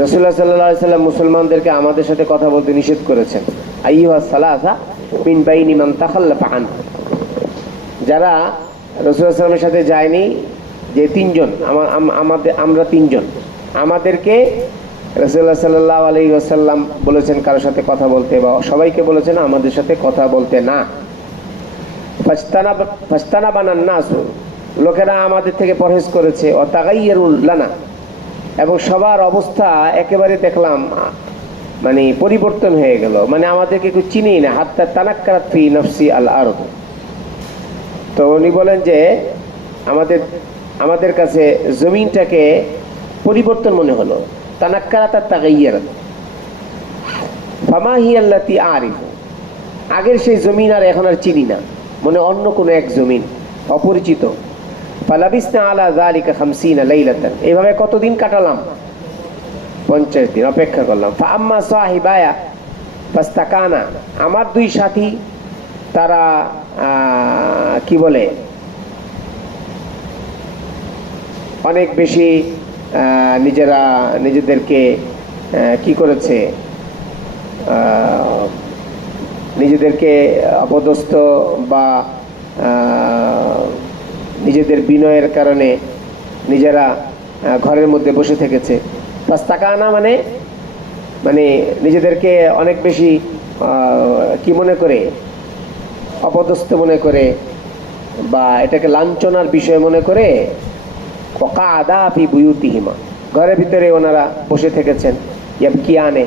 রাসূলুল্লাহ সাল্লাল্লাহু আলাইহি ওয়াসাল্লাম মুসলমানদেরকে আমাদের সাথে কথা বলতে নিষেধ করেছেন। আইয়ুহাস সালাসা মিন বাইনি মান তাখাল্লাফা আন, যারা রাসূলুল্লাহ সাল্লাল্লাহু আলাইহি ওয়াসাল্লামের সাথে যায়নি, যে তিনজন আমরা তিনজন, আমাদেরকে রাসূলুল্লাহ সাল্লাল্লাহু আলাইহি ওয়াসাল্লাম বলেছেন কারোর সাথে কথা বলতে, বা সবাইকে বলেছেন আমাদের সাথে কথা বলতে না। ফাজতানাবানান নাসু, লোকেরা আমাদের থেকে পরহেজ করেছে। ও তাগাইয়ারুল লানা, এবং সবার অবস্থা একেবারে দেখলাম মানে পরিবর্তন হয়ে গেল, মানে আমাদেরকে কেউ চিনেই না। হাত্তা তানাক্কারাত ফি নফসি আল আরদ। তো উনি বলেন যে আমাদের কাছে জমিনটাকে পরিবর্তন মনে হলো। তানাক্কারাত আর তাগাইয়ারাত। ফামা হিয়া আল্লাতী আরিফু, আগের সেই জমিন আর এখন আর চিনি না, মানে অন্য কোনো এক জমিন, অপরিচিত। ফালাবিসনা আলা যালিকা 50 লাইলাতান, এইভাবে কতদিন কাটালাম? 50 দিন অপেক্ষা করলাম। ফাআম্মা সাহিবায়া ফাস্তাকানা, আমার দুই সাথী তারা কি বলে অনেক বেশি নিজেদেরকে কি করেছে, নিজেদেরকে অপদস্থ বা নিজেদের বিনয়ের কারণে নিজেরা ঘরের মধ্যে বসে থেকেছে। ফাস্তাকানা মানে নিজেদেরকে অনেক বেশি কি মনে করে, অপদস্থ মনে করে, বা এটাকে লাঞ্ছনার বিষয় মনে করে। ওয়াকাদা ফি বুয়ুতিহিমা, ঘরের ভিতরে ওনারা বসে থেকেছেন। ইয়াবকিয়ানে,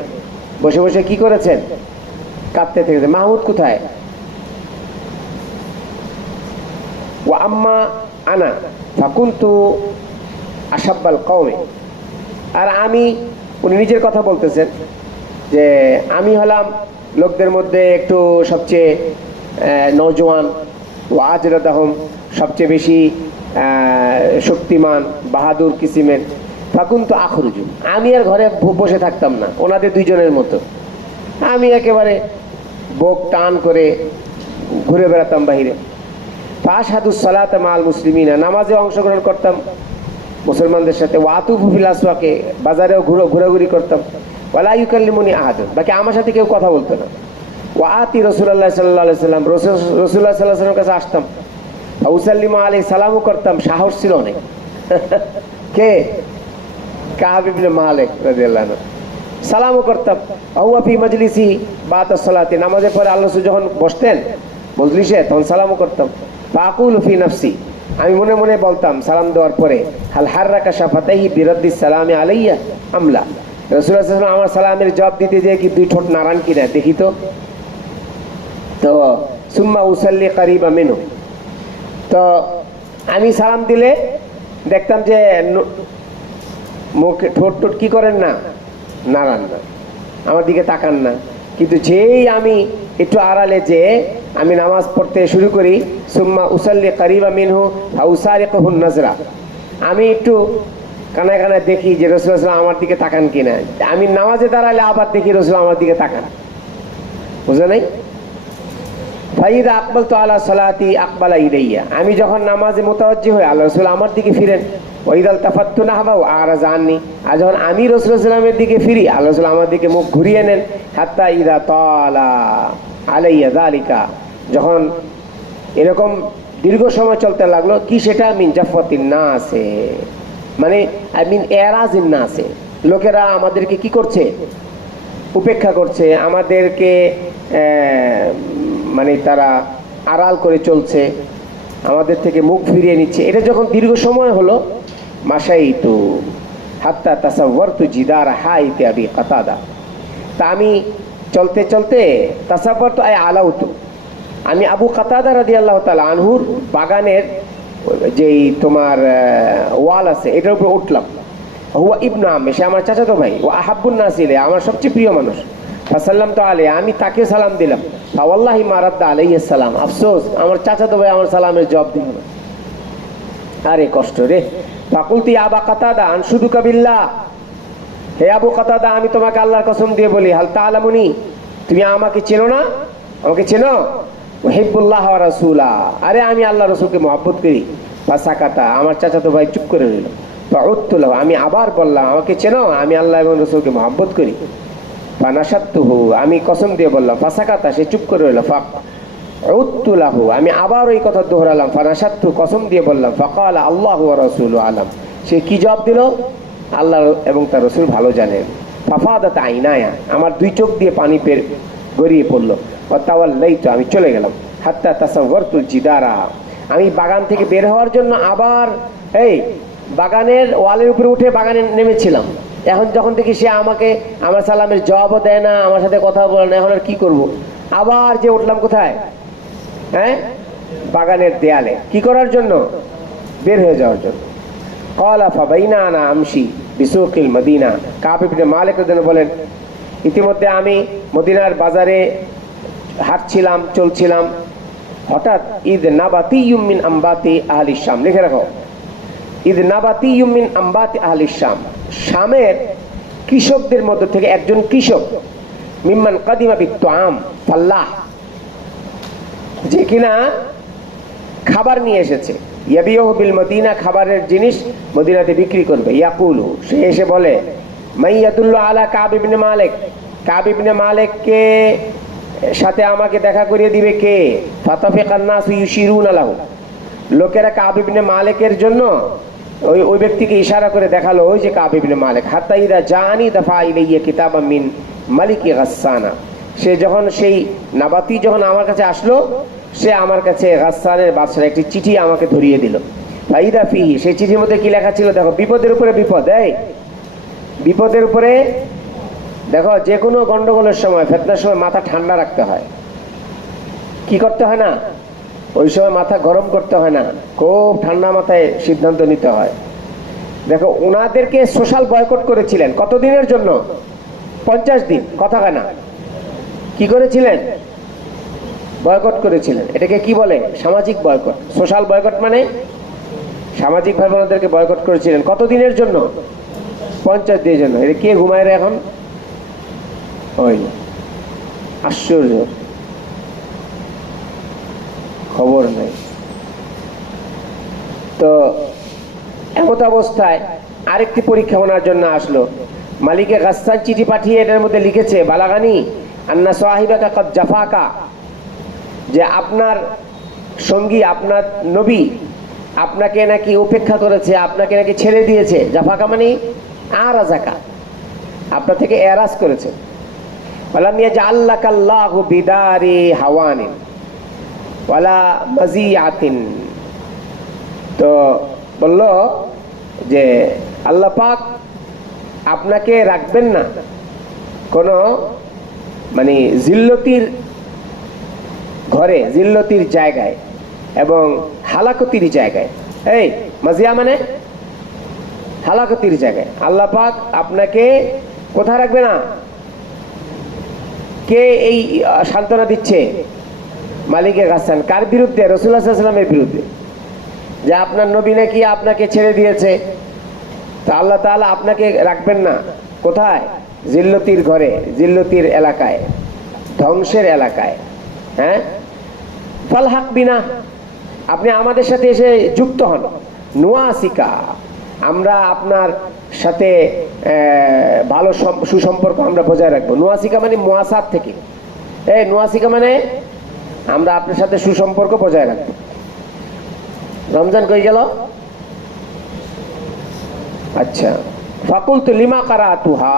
বসে বসে কি করেছেন? কাঁদতে থেকেছেন। মাহমুদ কোথায়? ওয়া আম্মা আনা ফাকুনতু আশাব্বাল কওমে, আর আমি, উনি নিজের কথা বলতেছেন যে আমি হলাম লোকদের মধ্যে একটু সবচেয়ে নওজোয়ান, ও আজরাদাহুম, সবচেয়ে বেশি শক্তিমান, বাহাদুর কিসিমের। ফাকুনতু আখরুজু, আমি আর ঘরে বসে থাকতাম না ওনাদের দুইজনের মতো। আমি একেবারে বুক টান করে ঘুরে বেড়াতাম বাহিরে। ফাশহাদুস সালাতা মাল মুসলিমিনা, নামাজে অংশগ্রহণ করতাম মুসলমানদের সাথে। ওয়াতুফু ফিল আসওয়াকে, বাজারেও ঘোরাঘুরি করতাম। ওয়ালা ইউকাল্লিমুনি আহাদ, বাকি আমার সাথে কেউ কথা বলতো না। ওয়াতি রাসূলুল্লাহ সাল্লাল্লাহু আলাইহি ওয়াসাল্লাম, রাসূলুল্লাহ সাল্লাল্লাহু আলাইহি ওয়াসাল্লামের কাছে আসতাম। উসাল্লিমু আলাইহি, সালামও করতাম। সাহস ছিল অনেক। কে? কাব ইবনে মালিক রাদিয়াল্লাহু আনহু। সালামও করতাম। হুয়া ফি মাজলিসি বা'দা সালাতি, নামাজের পরে আল্লাহ রাসূল যখন বসতেন মজলিসে তখন সালামও করতাম। ফাকুলু ফি নফসি, আমি মনে মনে বলতাম সালাম দেওয়ার পরে, হাল হাররাকা শাফাতাইহি বিরাদ্দিস সালামি আলাইয়া আমলা, রাসূলুল্লাহ সাল্লাল্লাহু আলাইহি ওয়াসাল্লাম আমার সালামের জবাব দিতে যেয়ে কি দুই ঠোঁট নাড়ান কিনা দেখি তো। তো সুম্মা উসাল্লি কারিবা মিনহু, তো আমি সালাম দিলে দেখতাম যে মুখ ঠোঁট কি করেন না, নাড়ান না, আমার দিকে তাকান না। কিন্তু যেই আমি একটু আড়ালে যে আমি নামাজ পড়তে শুরু করি, সুম্মা উসাল্লি কারিবা মিনহু ফাউসারিকুহু নাজরা, আমি একটু কানায় কানায় দেখি যে রাসূলুল্লাহ সাল্লাল্লাহু আলাইহি ওয়াসাল্লাম আমার দিকে তাকান কিনা। আমি নামাজে দাঁড়ালে আবার দেখি রাসূল আমার দিকে তাকান। বুঝা নাই? ফাইদা আকবালতু আলা সালাতি আকবালা ইলাইয়া, আমি যখন নামাজে মুতাওয়াজ্জি হই আল্লাহ রাসূল আমার দিকে ফিরেন। ওয়াইদাল তাফাত্তু নাহবাউ আরাজা আননি, আর যখন আমি রাসূলুল্লাহ সাল্লাল্লাহু আলাইহি ওয়াসাল্লামের দিকে ফিরি আল্লাহ রাসূল আমার দিকে মুখ ঘুরিয়ে নেন। হাত্তা ইদা তালা আলাইয়া যালিকা, যখন এরকম দীর্ঘ সময় চলতে লাগলো, কি সেটা? মিন জাফওয়াতিন নাসে, মানে মিন এরাজিন নাসে, লোকেরা আমাদেরকে কি করছে? উপেক্ষা করছে, আমাদেরকে মানে তারা আড়াল করে চলছে, আমাদের থেকে মুখ ফিরিয়ে নিচ্ছে। এটা যখন দীর্ঘ সময় হলো, মাশাইতু হাত্তা তাসাওয়ারতু জিদার হাইতি আবি কাতাদা, তা আমি চলতে চলতে তাসাওয়ারতু আই আলাউতু, আমি আবু কাতাদা রাদিয়াল্লাহু তাআলা আনহুর বাগানের যেই তোমার ওয়াল আছে এটার উপর উঠলাম। হুয়া ইবনু আম্মি, সে আমার চাচাতো ভাই। ও আহাব্বুন নাস ইলাইহি, আমার সবচেয়ে প্রিয় মানুষ। ফাসাল্লামতু আলাইহি, আমি তাকে সালাম দিলাম। ফাওয়াল্লাহি মা রাদ্দা আলাইহিস সালাম, আফসোস আমার চাচাতো ভাই আমার সালামের জবাব দিল না। আরে কষ্ট রে। ফাকুলতু ইয়া আবা কাতাদা আনশুদুকা বিল্লাহ, হে আবু কাতাদা আমি তোমাকে আল্লাহর কসম দিয়ে বলি, হাল তাআলামুনি, তুমি আমাকে চেনো না? আমাকে চেনো? উহিব্বুল্লাহ ওয়া রাসূলা, আরে আমি আল্লাহ রাসূলকে মহব্বত করি। ফাসাকাতা, আমার চাচাতো ভাই চুপ করে রইল। ফাউদ্তু লাহু, আমি আবার বললাম আমাকে চেনো, আমি আল্লাহ এবং রাসূলকে মহব্বত করি। ফানাশাতুহু, আমি কসম দিয়ে বললাম। ফাসাকাতা, সে চুপ করে রইল। ফাউদ্তু লাহু, আমি আবার ওই কথা দোহরালাম। ফানাশাতু, কসম দিয়ে বললাম। ফাকালা আল্লাহু ওয়া রাসূলুহু আলাম, সে কি জবাব দিল? আল্লাহ এবং তার রাসূল ভালো জানেন। ফাফাদাত আইনায়া, আমার দুই চোখ দিয়ে পানি গড়িয়ে পড়লো। ওয়া তাওয়াল্লাইতু, আমি চলে গেলাম। হাত্তা তাসাওয়ারতুল জিদারা, আমি বাগান থেকে বের হওয়ার জন্য আবার বাগানের ওয়ালের উপরে উঠে বাগানে নেমেছিলাম। এখন যখন দেখি সে আমাকে আমার সালামের জবাবও দেয় না, আমার সাথে কথা বলে না, এখন আর কি করব? আবার যে উঠলাম কোথায়? বাগানের দেয়ালে। কি করার জন্য? বের হয়ে যাওয়ার জন্য। ক্বালা ফাবাইনা আনা আমশি বিসুকিল মদিনা, কাব ইবনে মালিক রাদিয়াল্লাহু বলেন, ইতিমধ্যে আমি মদিনার বাজারে হাঁটছিলাম, চলছিলাম। হঠাৎ ঈদ নাবাতিয়ুম মিন আম্বাতি আহলি শাম, লিখে রাখো, ঈদ নাবাতিয়ুম মিন আম্বাতি আহলি শাম, শামের কৃষকদের মধ্য থেকে একজন কৃষক, মিম্মান কাদিমা বিত্তাম ফাল্লাহ, যে কিনা খাবার নিয়ে এসেছে, ইয়াবিউহু বিল মদিনা, খাবারের জিনিস মদিনাতে বিক্রি করবে। ইয়াকুলু, সে এসে বলে, মাইয়াদুল্লু আলা কাব ইবনে মালিক, কাব ইবনে মালিককে সাথে আমাকে দেখা করিয়ে দিবে কে? ফাতাফিকান নাসু ইউশিরুনা লাহু, লোকেরা কাব ইবনে মালিকের জন্য ওই ব্যক্তিকে ইশারা করে দেখালো, ওই যে কাব ইবনে মালিক। হাত্তা ইদা জানি দাফা ইলাইয়া কিতাবাম মিন মালিকি গাসসানা, সে যখন সেই নাবাতি যখন আমার কাছে আসলো, সে আমার কাছে গাসসানের বাদশার একটি চিঠি আমাকে ধরিয়ে দিল। ফাইদা ফিহি, সেই চিঠির মধ্যে কি লেখা ছিল দেখো, বিপদের উপরে বিপদ। বিপদের উপরে দেখো, যে কোনো গন্ডগোলের সময়, ফিতনার সময় মাথা ঠান্ডা রাখতে হয়। কি করতে হয় না? ওই সময় মাথা গরম করতে হয় না, খুব ঠান্ডা মাথায় সিদ্ধান্ত নিতে হয়। দেখো, ওনাদেরকে সোশ্যাল বয়কট করেছিলেন কতদিনের জন্য? 50 দিন। কথা হয় না? কি করেছিলেন? বয়কট করেছিলেন। এটাকে কি বলে? সামাজিক বয়কট। সোশ্যাল বয়কট মানে সামাজিকভাবে ওনাদেরকে বয়কট করেছিলেন। কতদিনের জন্য? 50 দিনের জন্য। এটা কে ঘুমায় রে এখন? ওই আশ্চর্য, খবর নেই। তো এমত অবস্থায় আরেকটি পরীক্ষা ওনার জন্য আসলো। মালিকে গাসসান চিঠি পাঠিয়ে এটার মধ্যে লিখেছে, বালাগানি আন্না সাহিবাকা কদ জাফাকা, যে আপনার সঙ্গী, আপনার নবী আপনাকে নাকি উপেক্ষা করেছে, আপনাকে নাকি ছেড়ে দিয়েছে। জাফাকা মানে আরাজাকা, আপনার থেকে এরাজ করেছে। ওয়ালাম ইয়াজআল্লাকা আল্লাহু বিদারি হাওয়ানিন ওয়ালা মাজিয়াতিন, তো বলল যে আল্লাহ পাক আপনাকে রাখবেন না কোনো মানে জিল্লতির ঘরে, জিল্লতির জায়গায় এবং হালাকতির জায়গায়। মাজিয়া মানে হালাকতির জায়গায়। আল্লাহ পাক আপনাকে কোথায় রাখবে না? কে এই সান্ত্বনা দিচ্ছে? মালিকে গাসসান। কার বিরুদ্ধে? রাসূলুল্লাহ সাল্লাল্লাহু আলাইহি ওয়াসাল্লামের বিরুদ্ধে, যে আপনার নবী নাকি আপনাকে ছেড়ে দিয়েছে। তা আল্লাহ তাআলা আপনাকে রাখবেন না কোথায়? জিল্লতির ঘরে, জিল্লতির এলাকায়, ধ্বংসের এলাকায়। ফালহাক বিনা, আপনি আমাদের সাথে এসে যুক্ত হন। নুয়াসিকা, আমরা আপনার সাথে ভালো সুসম্পর্ক আমরা বজায় রাখবো। নুয়াসিকা মানে মুয়াসাত থেকে, নুয়াসিকা মানে আমরা আপনার সাথে সুসম্পর্ক বজায় রাখবো। রমজান কই গেল? আচ্ছা, ফাকুলতু লিমা কারাতুহা,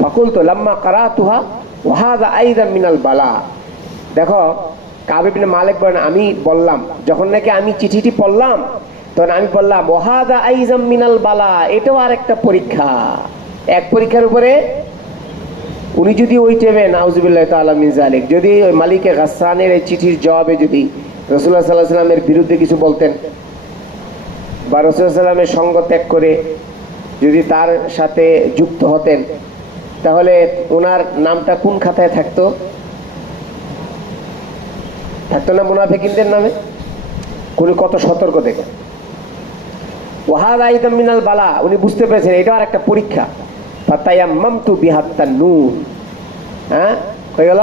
ফাকুলতু লাম্মা কারাতুহা ওয়া হাযা আইদান মিনাল বালা। দেখো, কাব ইবনে মালিক বলেন, আমি বললাম যখন নাকি আমি চিঠিটি পড়লাম, তখন আমি বললাম ওয়া হাযা আইদাম মিনাল বালা, এটাও আরেকটা পরীক্ষা। এক পরীক্ষার উপরে উনি যদি ওই টাইমে, নাউজুবিল্লাহি তাআলা মিন যালিক, যদি ওই মালিকে গাসসানের এই চিঠির জবাবে যদি রাসূলুল্লাহ সাল্লাল্লাহু আলাইহি ওয়াসাল্লামের বিরুদ্ধে কিছু বলতেন, বা রাসূলুল্লাহ সাল্লাল্লাহু আলাইহি ওয়াসাল্লামের সঙ্গ ত্যাগ করে যদি তার সাথে যুক্ত হতেন, তাহলে ওনার নামটা কোন খাতায় থাকতো? থাকতো না মুনাফিকিনদের নামে। উনি কত সতর্ক দেখেন। ওয়াহাযা আইদাম মিনাল বালা, উনি বুঝতে পেরেছেন এটা আর একটা পরীক্ষা। ফাতায়াম্মামতু বিহাত্তান নূর, হয়ে গেল।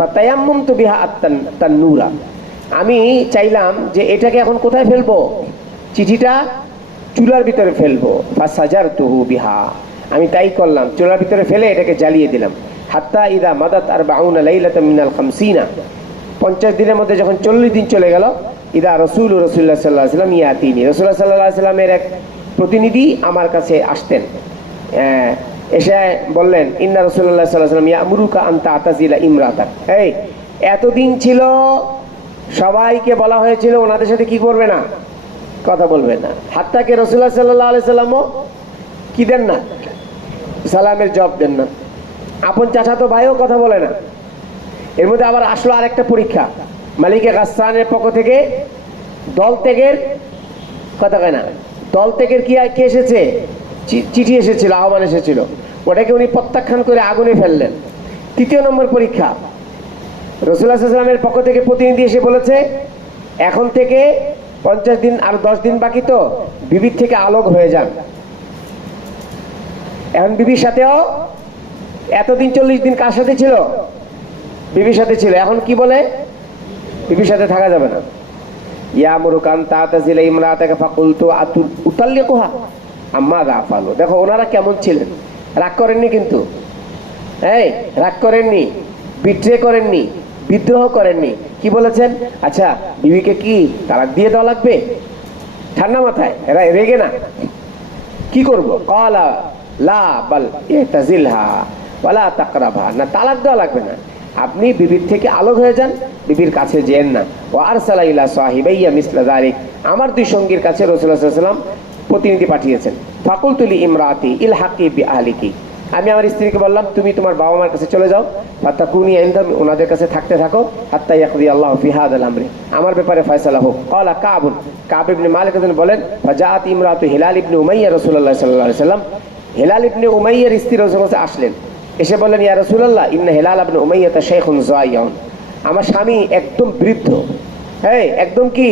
ফাতায়াম্মামতু বিহা আত-তান্নুরা, আমি চাইলাম যে এটাকে এখন কোথায় ফেলবো, চিঠিটা চুলার ভিতরে ফেলবো। ফাসাজারতুহু বিহা, আমি তাই করলাম, চুলার ভিতরে ফেলে এটাকে জ্বালিয়ে দিলাম। হাত্তা ইদা মাদাত আরবাউনা লাইলাতাম মিনাল খামসিনা, 50 দিনের মধ্যে যখন 40 দিন চলে গেল, ইদা রাসূলুল্লাহ সাল্লাল্লাহু আলাইহি ওয়াসাল্লাম ইয়াতিনি, রাসূলুল্লাহ সাল্লাল্লাহু আলাইহি ওয়াসাল্লামের এক প্রতিনিধি আমার কাছে আসতেন, এসে বললেন, ইন্না রাসূলুল্লাহ সাল্লাল্লাহু আলাইহি ওয়াসাল্লাম ইয়ামুরুকা আন তা'তাজিলা ইমরাতাক। এই এতদিন ছিল সবাইকে বলা হয়েছিল ওনাদের সাথে কি করবে না, কথা বলবে না। হাত্তাকে রাসূলুল্লাহ সাল্লাল্লাহু আলাইহি ওয়াসাল্লামও কি দেন না, সালামের জবাব দেন না। আপন চাচাতো ভাইও কথা বলে না। এর মধ্যে আবার আসলো আরেকটা পরীক্ষা, মালিকে গাসসানের পক্ষ থেকে দল ত্যাগের কথা কয় না, দল ত্যাগের কি এসেছে, চিঠি এসেছিল, আহ্বান এসেছিল, ওটাকে উনি প্রত্যাখ্যান করে আগুনে ফেললেন। 3 নম্বর পরীক্ষা, রাসূলুল্লাহ সাল্লাল্লাহু আলাইহি ওয়াসাল্লামের পক্ষ থেকে প্রতিনিধি এসে বলেছে, এখন থেকে 50 দিন আর 10 দিন বাকি, তো বিবির থেকে আলোক হয়ে যান। এখন বিবির সাথেও এতদিন 40 দিন কার সাথে ছিল, বিবির সাথে ছিল, এখন কি বলে, বিবির সাথে থাকা যাবে না। ইয়ামুরুকা আন তা'তাজিলা ইমরাতাকা ফাকুলতু উতাল্লিকুহা আম্মা যাফালু। দেখো ওনারা কেমন ছিলেন, রাগ করেননি কিন্তু, এই রাগ করেননি, বিট্রে করেননি, বিদ্রোহ করেননি। কি বলেছেন, আচ্ছা বিবিকে কি তালাক দিয়ে দেওয়া লাগবে, ঠান্ডা মাথায়, এরা রেগে না, কি করব, ক্বালা লা বাল ইতাজিলহা ওয়ালা তাকরাবহা, না তালাক দেওয়া লাগবে না, আপনি বিবির থেকে আলোক হয়ে যান, বিবির কাছে যেন না। ওয়া আরসালা ইলা সাহিবাইয়া মিসলা যালিক, আমার 2 সঙ্গীর কাছে রাসূলুল্লাহ সাল্লাল্লাহু আলাইহি ওয়াসাল্লাম প্রতিনিধি পাঠিয়েছেন। ফাকুলতু লি ইমরাতি ইলহাকি বিআহলিকি, আমি আমার স্ত্রীকে বললাম তুমি তোমার বাবা মার কাছে চলে যাও, ফাতাকুনি ইনদাম, ওনাদের কাছে থাকতে থাকো, হাত্তা ইয়াকদি আল্লাহু ফি হাযাল আমরি, আমার ব্যাপারে ফয়সালা হোক। ক্বালা কাব, কাব ইবনে মালিক বলেন, ফাজাআত ইমরাতু হিলাল ইবনে উমাইয়া রাসূলুল্লাহ সাল্লাল্লাহু আলাইহি ওয়াসাল্লাম, হিলাল ইবনে উমাইয়ার স্ত্রী রাসূলের কাছে আসলেন, এসে বললেন, ইয়া রাসূলুল্লাহ ইন্না হিলাল ইবনে উমাইয়া শাইখুন যায়ুন, আমার স্বামী একদম বৃদ্ধ, হ্যাঁ একদম কি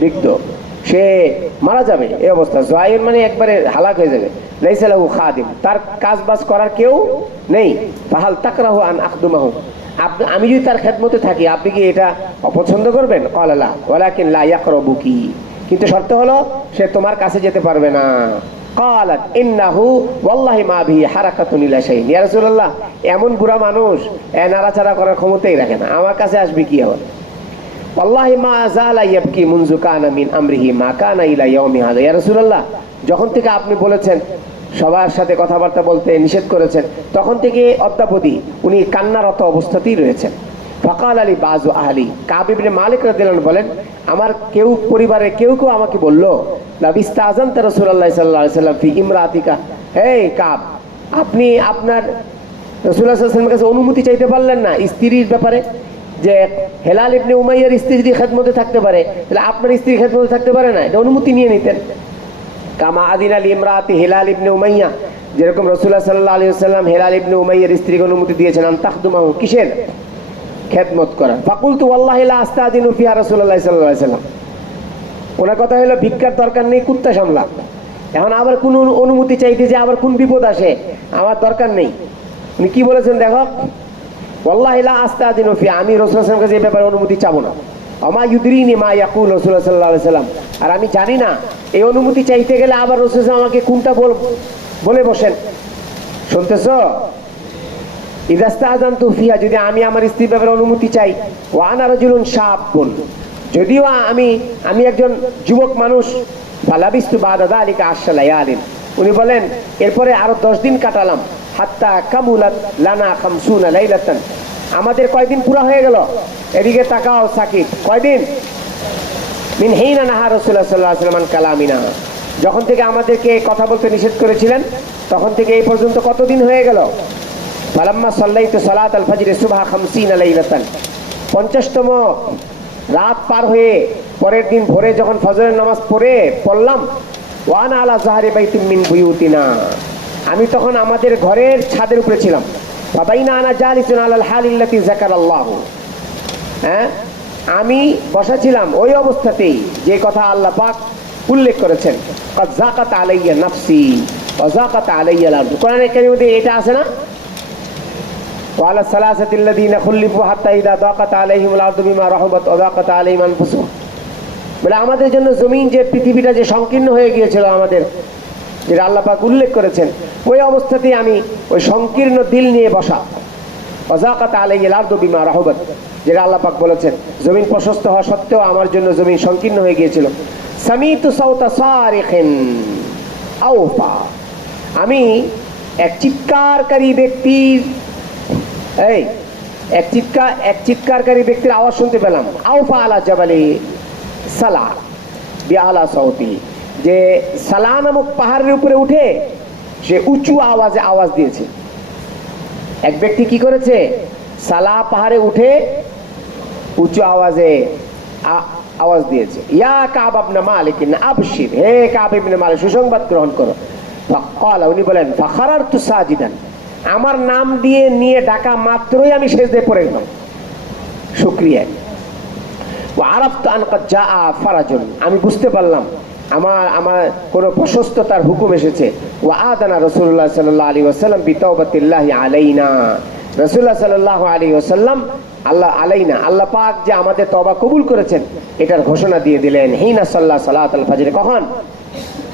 বৃদ্ধ, সে মারা যাবে এই অবস্থা, যায়ুন মানে একবারে হালাক হয়ে যাবে। লাইসা লাহু খাদিম, তার কাজ বাজ করার কেউ নেই। ফাহাল তাকরাহু আন আখদুমাহু, আমি যদি তার খেদমতে থাকি আপনি কি এটা অপছন্দ করবেন? ক্বালা লা ওয়ালাকিন লা ইয়াকরাবুকি, কিন্তু শর্ত হলো সে তোমার কাছে যেতে পারবে না। ক্বালাত ইন্নাহু ওয়াল্লাহি মা বিহি হারাকাতুন ইলা শাইইন, ইয়া রাসূলুল্লাহ এমন বুড়া মানুষ নাড়াচাড়া করার ক্ষমতাই রাখে না, আমার কাছে আসবে কি আবার? ওয়াল্লাহি মা যালা ইয়াবকি মুনযু কানা মিন আমরিহি মা কানা ইলা ইয়াউমি হাযা, ইয়া রাসূলুল্লাহ যখন থেকে আপনি বলেছেন সবার সাথে কথাবার্তা বলতে নিষেধ করেছেন, তখন থেকে অদ্যাবধি উনি কান্নারত অবস্থাতেই রয়েছেন। ফাকাল আলী বাজু আহলি, কাব ইবনে মালিক রাদিয়াল্লাহু আনহু বলেন, আমার কেউ পরিবারে কেউ কেউ আমাকে বলল, লাবিস্তাযানতা রাসূলুল্লাহ সাল্লাল্লাহু আলাইহি ওয়াসাল্লাম ফি ইমরাতিকা, এই কাব আপনি আপনার রাসূলুল্লাহ সাল্লাল্লাহু আলাইহি ওয়াসাল্লামের কাছে অনুমতি চাইতে পারলেন না স্ত্রীর ব্যাপারে, যে হিলাল ইবনে উমাইয়ার স্ত্রী যদি খেদমতে থাকতে পারে তাহলে আপনার স্ত্রী খেদমতে থাকতে পারে না, এটা অনুমতি নিয়ে নিতেন। কামা আদিনা লিমরাতি হিলাল ইবনে উমাইয়া, যেরকম রাসূলুল্লাহ সাল্লাল্লাহু আলাইহি ওয়াসাল্লাম হিলাল ইবনে উমাইয়ার স্ত্রীকে অনুমতি দিয়েছেন আন তাখদুমাহু, কিসের, খেদমত করা। ফাকুলতু ওয়াল্লাহি লা আস্তাদিনু ফিহা রাসূলুল্লাহ সাল্লাল্লাহু আলাইহি ওয়াসাল্লাম, ওনার কথা হলো ভিক্ষার দরকার নেই, কুত্তা সামলা, এখন আবার কোন অনুমতি চাইতে যে আবার কোন বিপদ আসে, আমার দরকার নেই। উনি কি বলেছেন দেখো, ওয়াল্লাহি লা আস্তাদিনু ফিহা, আমি রাসূলুল্লাহ সাল্লাল্লাহু আলাইহি ওয়াসাল্লামের কাছে এই ব্যাপারে অনুমতি চাবো না। আমা ইউদরিনি মা ইয়াকুল রাসূলুল্লাহ সাল্লাল্লাহু আলাইহি ওয়াসাল্লাম, আর আমি জানি না এই অনুমতি চাইতে গেলে আবার রাসূল সাল্লাল্লাহু আলাইহি ওয়াসাল্লাম আমাকে কোনটা বলে বসেন, শুনতেছো? ইদাস্তাযানতু ফিহা, যদি আমি আমার স্ত্রীর ব্যাপারে অনুমতি চাই, ওয়া আনা রাজুলুন শাবুন, যদিও আমি একজন যুবক মানুষ, ফালাবিস্তু বাদা যালিকা 10 লায়ালিন, উনি বলেন এরপরে আরো 10 দিন কাটালাম, হাত্তা কামুলাত লানা 50 লাইলাতান, আমাদের কয়দিন পুরা হয়ে গেল, এদিকে তাকাও সাকিব, কয়দিন, মিন হিনা নাহা রাসূলুল্লাহ সাল্লাল্লাহু আলাইহি ওয়াসাল্লাম কালামিনা, যখন থেকে আমাদেরকে কথা বলতে নিষেধ করেছিলেন তখন থেকে এই পর্যন্ত কতদিন হয়ে গেল? ফালাম্মা সাল্লাইতু সালাতাল ফজর সুবহা 50 লাইলাতান, 50তম রাত পার হয়ে পরের দিন ভোরে যখন ফজরের নামাজ পড়লাম, ওয়ানা আলা যাহরি বাইতিন মিন বুয়ুতিনা, আমি তখন আমাদের ঘরের ছাদের উপরে ছিলাম। ফাবাইনা আনা জালিসুন আলাল হালিল্লাতি যাকারাল্লাহু, হ্যাঁ আমি বসা ছিলাম ওই অবস্থাতেই যে কথা আল্লাহ পাক উল্লেখ করেছেন, ক্বাদ যাকাত আলাইয়া নাফসি ওয়া যাকাত আলাইয়া আল-আরদ, কোরআনে কারীমের মধ্যে এটা আছে না? ওয়ালা সালাসাতিল্লাযীনা খুল্লিফু হাত্তা ইযা দাকাত আলাইহিমুল আরদু বিমা রাহাবাত ওয়া দাকাত আলাইহিম আনফুসুহুম। বলে আমাদের জন্য জমিন যে পৃথিবীটা যে সংকীর্ণ হয়ে গিয়েছিল আমাদের, যেটা আল্লাহ পাক উল্লেখ করেছেন, ওই অবস্থাতেই আমি ওই সংকীর্ণ দিল নিয়ে বসা। ওয়া দাকাত আলাইহিল আরদু বিমা রাহাবাত, যেটা আল্লাহ পাক বলেছেন জমিন প্রশস্ত হওয়া সত্ত্বেও আমার জন্য জমিন সংকীর্ণ হয়ে গিয়েছিল। সামিতু সাউতা সারিখিন আওফা, আমি এক চিৎকারকারী ব্যক্তির এক চিৎকারকারী ব্যক্তির আওয়াজ শুনতে পেলাম। আওফা আলা জাবালি সালা বিআলা সাউতি, যে সালা নামক পাহাড়ের উপরে উঠে সে উঁচু আওয়াজে আওয়াজ দিয়েছে। এক ব্যক্তি কি করেছে? সালা পাহাড়ে উঠে উঁচু আওয়াজে আওয়াজ দিয়েছে। ইয়া কাব ইবনে মালিক আবশির, হে কাব ইবনে মালিক সুসংবাদ গ্রহণ করো। ফাকাল, উনি বলেন ফাখারারতু সাজিদান, আমার নাম দিয়ে নিয়ে ডাকা মাত্রই আমি সেজদায় পড়ে গেলাম শুকরিয়া। ওয়া আরাফতু আন ক্বাদ জাআ ফারাজুন, আমি বুঝতে পারলাম আমার কোনো প্রশস্ততার হুকুম এসেছে। ওয়া আদানা রাসূলুল্লাহ সাল্লাল্লাহু আলাইহি ওয়াসাল্লাম বিতাওবাতিল্লাহি আলাইনা, রাসূলুল্লাহ সাল্লাল্লাহু আলাইহি ওয়াসাল্লাম আল্লাহ পাক যে আমাদের তওবা কবুল করেছেন এটার ঘোষণা দিয়ে দিলেন। হিনা সাল্লাহ সালাতুল ফজর, কখন?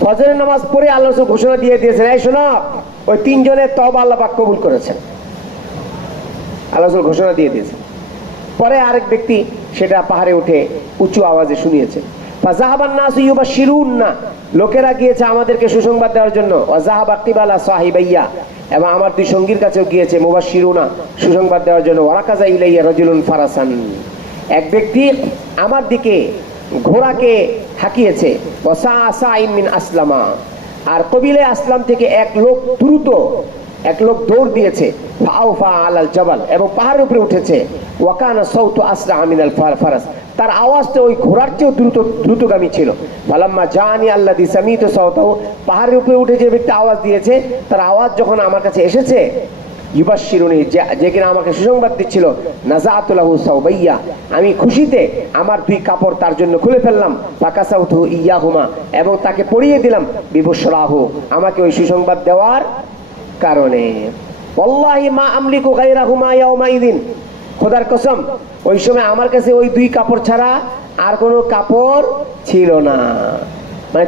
ফজরের নামাজ পড়ে আল্লাহ রাসূল ঘোষণা দিয়ে দিয়েছেন, এই শোনো ওই তিনজনের তওবা আল্লাহ পাক কবুল করেছেন। আল্লাহ রাসূল ঘোষণা দিয়ে দিয়েছেন। পরে আরেক ব্যক্তি সেটা পাহাড়ে উঠে উঁচু আওয়াজে শুনিয়েছে। ফাযাহাবান নাসু ইউবাশশিরুনা, লোকেরা গিয়েছে আমাদেরকে সুসংবাদ দেওয়ার জন্য। ওয়া যাহাবা কিবালা সাহিবাইয়া, এবং আমার দুই সঙ্গীর কাছেও গিয়েছে মুবাশশিরুনা, সুসংবাদ দেওয়ার জন্য। ওয়ারাকাযা ইলাইয়া রাজুলুন ফারাসান, এক ব্যক্তি আমার দিকে ঘোড়াকে হাঁকিয়েছে। ওয়া সাআসাইন মিন আসলামা, আর কবিলে আসলাম থেকে এক লোক দৌড় দিয়েছে। ফাআউফা আলাল জাবাল, এবং পাহাড়ের উপরে উঠেছে। ওয়া কানা সাউতু আসরা মিনাল ফারাস, তার আওয়াজটা ওই ঘোড়ার চেয়েও দ্রুতগামী ছিল। ফালাম্মা জানি আল্লাযী সামিতু সাউতাহু, পাহাড়ের উপরে উঠে যে ব্যক্তি আওয়াজ দিয়েছে তার আওয়াজ যখন আমার কাছে এসেছে, ইউবাশশিরুনি, যে কিনা আমাকে সুসংবাদ দিচ্ছিল, নাযাআতু লাহু সাওবাইয়া, আমি খুশিতে আমার দুই কাপড় তার জন্য খুলে ফেললাম। ফাকাসাউতু ইয়াহুমা, এবং তাকে পরিয়ে দিলাম। বিবশরাহু, আমাকে ওই সুসংবাদ দেওয়ার কারণে। ওয়াল্লাহি মা আমলিকু গায়রাহুমা ইয়াউমাইদিন, খোদার কসম ওই সময় আমার কাছে ওই দুই কাপড় ছাড়া আর কোনো কাপড় ছিল না। মানে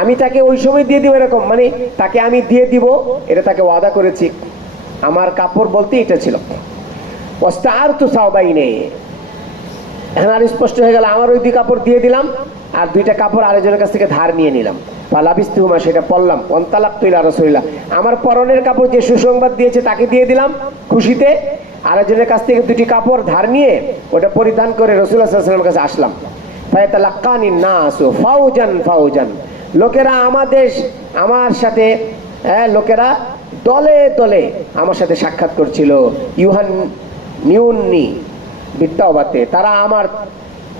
আমি তাকে ওই সময় দিয়ে দিব, এরকম মানে তাকে আমি দিয়ে দিব এটা তাকে ওয়াদা করেছি। আমার কাপড় বলতে এটা ছিল। ওয়াস্তাআরতু সাওবাইনে, এখন আর স্পষ্ট হয়ে গেল, আমার ওই দুই কাপড় দিয়ে দিলাম আর দুইটা কাপড় আরেকজনের কাছ থেকে ধার নিয়ে নিলাম। ফালাবিস্তুহুমা, সেটা পরলাম। ওয়ান্তালাকতু ইলা রাসূলিল্লাহ, আমার পরনের কাপড় যে সুসংবাদ দিয়েছে তাকে দিয়ে দিলাম খুশিতে। আরেকজনের কাছ থেকে দুটি কাপড় ধার নিয়ে ওটা পরিধান করে রাসূলুল্লাহ সাল্লাল্লাহু আলাইহি ওয়াসাল্লামের কাছে আসলাম। ফায়াতালাক্কানি নাসু ফাওজান ফাওজান, লোকেরা আমার সাথে লোকেরা দলে দলে আমার সাথে সাক্ষাৎ করছিল। নিউন্নি বিত্তাওবাতে, তারা আমার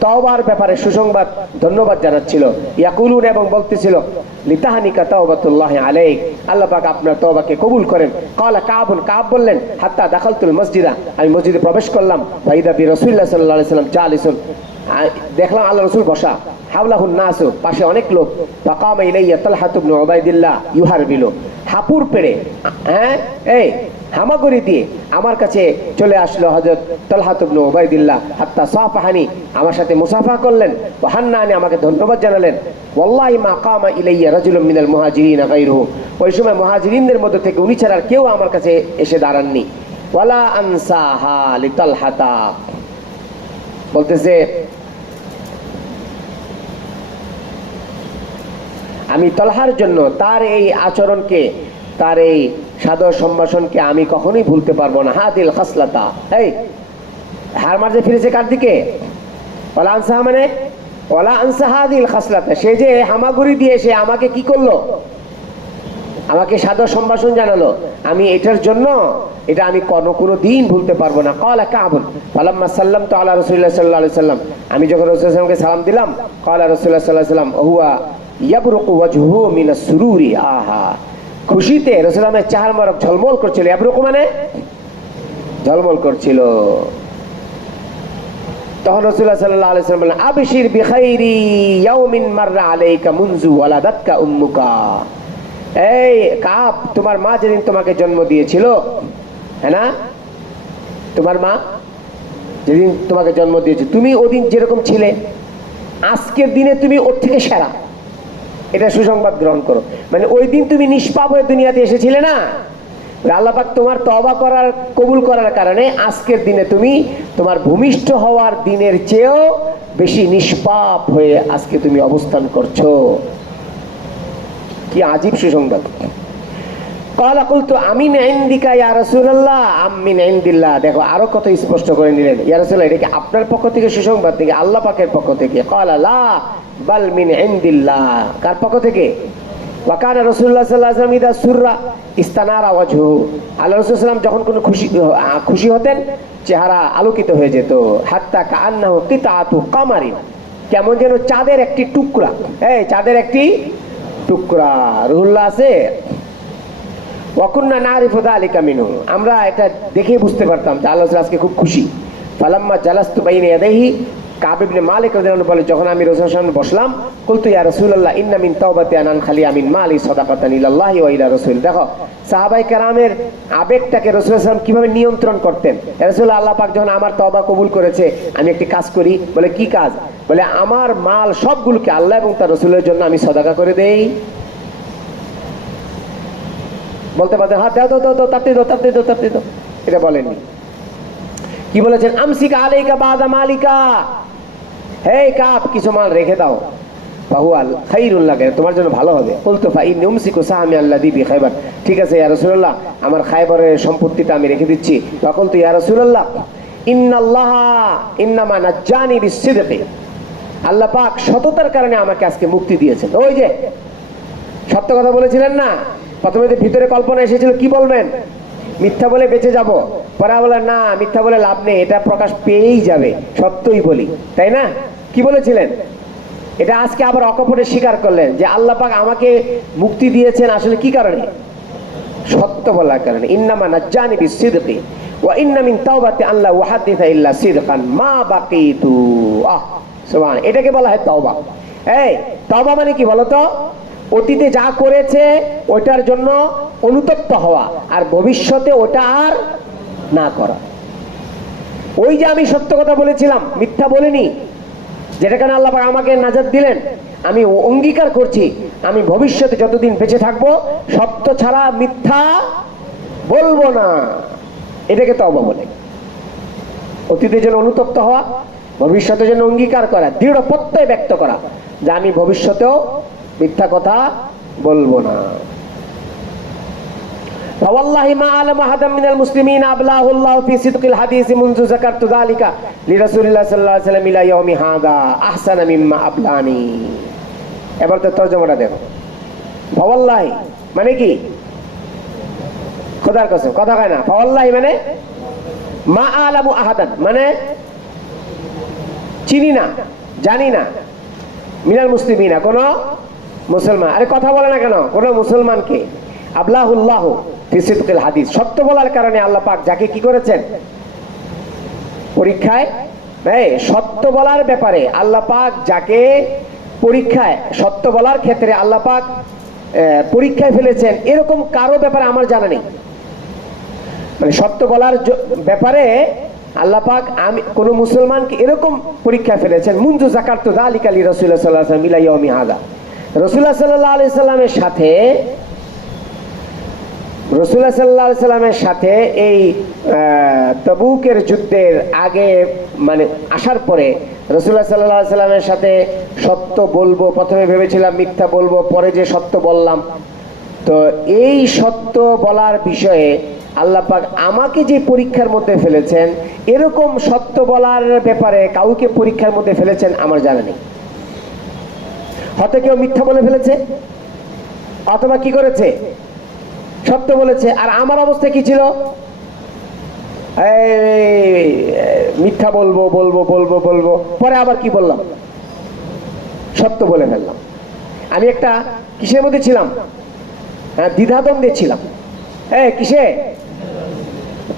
তওবার ব্যাপারে সুসংবাদ ধন্যবাদ জানাচ্ছিল। ইয়াকুলুন, এবং বলতেছিল, লিতাহানিকা তাওবাতুল্লাহি আলাইক, আল্লাহ পাক আপনার তওবাকে কবুল করেন। ক্বালা কাবুন, কাব বললেন, হাত্তা দাখালতুল মসজিদা, আমি মসজিদে প্রবেশ করলাম। ফাইদা বি রাসূলুল্লাহ সাল্লাল্লাহু আলাইহি ওয়াসাল্লাম জালিসুন, দেখলাম আল্লাহ রাসূল বসা। হাওলাহুন নাসু, পাশে অনেক লোক। ফাকামা ইলাইয়া তালহা ইবনে উবাইদিল্লাহ ইউহারবিলু, হাপুর পেড়ে হামাগুড়ি দিয়ে আমার কাছে চলে আসলো হযরত তালহা ইবনে উবাইদিল্লাহ। হাত্তা সাফাহানি, আমার সাথে মুসাফা করলেন। ওয়া হান্নানি, আমাকে ধন্যবাদ জানালেন। ওয়াল্লাহি মা কামা ইলাইয়া রাজুলুম মিনাল মুহাজিরিন গায়রুহু, ওই সময় মুহাজিরিনদের মধ্যে থেকে উনি ছাড়া আর কেউ আমার কাছে এসে দাঁড়াননি। ওয়ালা আনসাহা লিতালহাতা, বলতেছে আমি তলহার জন্য তার এই আচরণকে, তার এই সাদর সম্ভাষণকে আমি কখনোই ভুলতে পারবো না। হাদিল খাসলাতা, এই হার মারতে ফিরেছে কার দিকে? ওয়ালা আনসাহা, মানে ওয়ালা আনসা হাদিল খাসলাতা, সে যে হামাগুড়ি দিয়ে সে আমাকে কি করলো? আমাকে সাদর সম্ভাষণ জানালো। আমি এটার জন্য এটা আমি কোনো দিন ভুলতে পারবো না। ক্বালা কাবুন ফালাম্মা সাল্লামতু আলা রাসূলিল্লাহ সাল্লাল্লাহু আলাইহি ওয়াসাল্লাম, আমি যখন রাসূলুল্লাহ সাল্লাল্লাহু আলাইহি ওয়াসাল্লামকে সালাম দিলাম, ক্বালা রাসূলুল্লাহ সাল্লাল্লাহু আলাইহি ওয়াসাল্লাম হুয়া ইয়াবরুকু ওয়াজহুহু মিনাস সুরুরি, আহা, খুশিতে রাসূলুল্লাহর চেহারা মোবারক ঝলমল করছিল। ইয়াবরুকু মানে ঝলমল করছিল। তখন রাসূলুল্লাহ সাল্লাল্লাহু আলাইহি ওয়াসাল্লাম বললেন, আবশির বিখাইরি ইয়াউমিন মাররা আলাইকা মুনযু ওয়ালাদাতকা উম্মুকা, এই কাব, তোমার মা যেদিন তোমাকে জন্ম দিয়েছিল হ্যাঁ না? তোমার মা যেদিন তোমাকে জন্ম দিয়েছে, তুমি ওদিন যেরকম ছিলে, আজকের দিনে তুমি ওর থেকে সেরা, এটা সুসংবাদ গ্রহণ করো। মানে ওই দিন তুমি নিষ্পাপ হয়ে দুনিয়াতে এসেছিলে না, আল্লাহ পাক তোমার তওবা করার, কবুল করার কারণে আজকের দিনে তুমি তোমার ভূমিষ্ঠ হওয়ার দিনের চেয়েও বেশি নিষ্পাপ হয়ে আজকে তুমি অবস্থান করছো। কি আজীব সুসংবাদ। ক্বালা কুলতু আমিন ইনদিকা ইয়া রাসূলুল্লাহ আম মিন ইনদিল্লাহ। দেখো আরো কত স্পষ্ট করে নিলেন, ইয়া রাসূলুল্লাহ এটা কি আপনার পক্ষ থেকে সুসংবাদ নাকি আল্লাহ পাকের পক্ষ থেকে? ক্বালা লা বাল মিন ইনদিল্লাহ। কার পক্ষ থেকে? ওয়া কানা রাসূলুল্লাহ সাল্লাল্লাহু আলাইহি ওয়াসাল্লাম ইদা সুররা ইস্তানারা ওয়াজহু। আল্লাহ রাসূল সাল্লাল্লাহু আলাইহি ওয়াসাল্লাম যখন কোনো খুশি হতেন চেহারা আলোকিত হয়ে যেত। হাত্তা কাআন্নাহু কিতাআতু কামারিন, কেমন যেন চাঁদের একটি টুকরা। এই চাঁদের একটি টুকরা রুহুল্লাহ আছে। ওয়াকুন্না নারিফু যালিকা মিনহু, আমরা এটা দেখেই বুঝতে পারতাম যে আল্লাহ রাসূল আজকে খুব খুশি। ফালাম্মা জালাস্তু বাইনা ইয়াদাইহি, কাব ইবনে মালিক রাদিয়াল্লাহু আনহু বলে, যখন আমি রাসূলের সামনে বসলাম, কুলতু ইয়া রাসূলুল্লাহ ইন্না মিন তাওবাতি আন খালিয়া মিন মালি সাদাকাতান ইলাল্লাহি ওয়া ইলা রাসূল। দেখো সাহাবায়ে কেরামের আবেগটাকে রাসূল সাল্লাল্লাহু আলাইহি ওয়াসাল্লাম কিভাবে নিয়ন্ত্রণ করতেন। ইয়া রাসূলুল্লাহ, আল্লাহ পাক যখন আমার তওবা কবুল করেছে, আমি একটি কাজ করি। বলে কি কাজ? বলে আমার মাল সবগুলোকে আল্লাহ এবং তার রাসূলের জন্য আমি সাদাকা করে দেই। বলতে পারতেন হ্যাঁ দাও দাও দাও, তাতে দাও তাতে দাও তাতে দাও, এটা বলেননি। কি বলেছেন? আমসিকা আলাইকা বাদা মালিকা, হে কাব কিছু মাল রেখে দাও, ফাহুয়াল খাইরুল লাকা, তোমার জন্য ভালো হবে। কুলতু ফা ইন্নী উমসিকু সাহামি আল্লাযী বি খায়বার। ঠিক আছে ইয়া রাসূলুল্লাহ, আমার খায়বারের সম্পত্তিটা আমি রেখে দিচ্ছি। তখন তো ইয়া রাসূলুল্লাহ ইন্নাল্লাহা ইন্নামা নাজ্জানি বিসিদকি, আল্লাহ পাক সততার কারণে আমাকে আজকে মুক্তি দিয়েছেন। ওই যে সত্য কথা বলেছিলেন না, প্রথমে যে ভিতরে কল্পনা এসেছিল কি বলবেন, মিথ্যা বলে বেঁচে যাব, পরে বলেন না মিথ্যা বলে লাভ নেই, এটা প্রকাশ পেয়েই যাবে, সত্যই বলি, তাই না? কি বলেছিলেন? এটা আজকে আবার অকপটে স্বীকার করলেন যে আল্লাহ পাক আমাকে মুক্তি দিয়েছেন আসলে কি কারণে? সত্য বলার কারণে। ইন্নামা নাজ্জানি বিসিদকি ওয়া ইন্না মিন তাওবাতি আল্লা ওয়াহাদিসা ইল্লা সিদকান মা বাকিতু। সুবহান, এটাকে বলা হয় তওবা। এই তওবা মানে কি বলো তো? অতীতে যা করেছে ওটার জন্য অনুতপ্ত হওয়া, আর ভবিষ্যতে ওটা আর না করা। ওই যে আমি সত্য কথা বলেছিলাম, মিথ্যা বলিনি, যেটা কারণে আল্লাহ পাক আমাকে নাজাত দিলেন, আমি অঙ্গীকার করছি আমি ভবিষ্যতে যতদিন বেঁচে থাকবো সত্য ছাড়া মিথ্যা বলবো না। এটাকে তওবা বলে। অতীতের জন্য অনুতপ্ত হওয়া, ভবিষ্যতের জন্য অঙ্গীকার করা, দৃঢ় প্রত্যয় ব্যক্ত করা যে আমি ভবিষ্যতেও মিথ্যা কথা বলবো না। فوالله ما علم أحدا من المسلمين أبلاه الله في صدق الحديث منذ ذكرت ذلك لرسول الله صلى الله عليه وسلم إلى يوم هذا أحسن مما أبلاني। এবার তো তরজমাটা দেখো। ফাওয়াল্লাহি মানে কি? খোদার কসম, কথা কয় না। ফাওয়াল্লাহি মানে মা আলামু আহাদান মানে চিনি না, জানি না, মিনাল মুসলিমিনা কোন মুসলমান। আরে কথা বলে না কেন? কোন মুসলমানকে আবলাহুল্লাহ ফি সিদকিল হাদিস, সত্য বলার কারণে আল্লাহ পাক যাকে কি করেছেন? পরীক্ষায়, সত্য বলার ব্যাপারে আল্লাহ পাক যাকে পরীক্ষায়, সত্য বলার ক্ষেত্রে আল্লাহ পাক পরীক্ষায় ফেলেছেন, এরকম কারো ব্যাপারে আমার জানা নেই। মানে সত্য বলার ব্যাপারে আল্লাহ পাক আমি কোন মুসলমানকে এরকম পরীক্ষায় ফেলেছেন। মুনজু যাকারতু যালিকা লি রাসূলিল্লাহ সাল্লাল্লাহু আলাইহি ওয়াসাল্লাম ইলা ইয়াউমি হাযা। রাসূলুল্লাহ সাল্লাল্লাহু আলাইহি সাল্লামের সাথে, রাসূলুল্লাহ সাল্লাল্লাহু আলাইহি সাল্লামের সাথে এই তাবুকের যুদ্ধের আগে মানে আসার পরে রাসূলুল্লাহ সাল্লাল্লাহু আলাইহি সাল্লামের সাথে সত্য বলবো, প্রথমে ভেবেছিলাম মিথ্যা বলবো, পরে যে সত্য বললাম। তো এই সত্য বলার বিষয়ে আল্লাহ পাক আমাকে যে পরীক্ষার মধ্যে ফেলেছেন, এরকম সত্য বলার ব্যাপারে কাউকে পরীক্ষার মধ্যে ফেলেছেন আমার জানা নেই। হয়তো কেউ মিথ্যা বলে ফেলেছে, অথবা কি করেছে? সত্য বলেছে। আর আমার অবস্থা কি ছিল? মিথ্যা বলবো বলবো বলবো বলবো, পরে আবার কি বললাম? সত্য বলে ফেললাম। আমি একটা কিসের মধ্যে ছিলাম? দ্বিধাদ্বন্দ্বে ছিলাম। কিসে?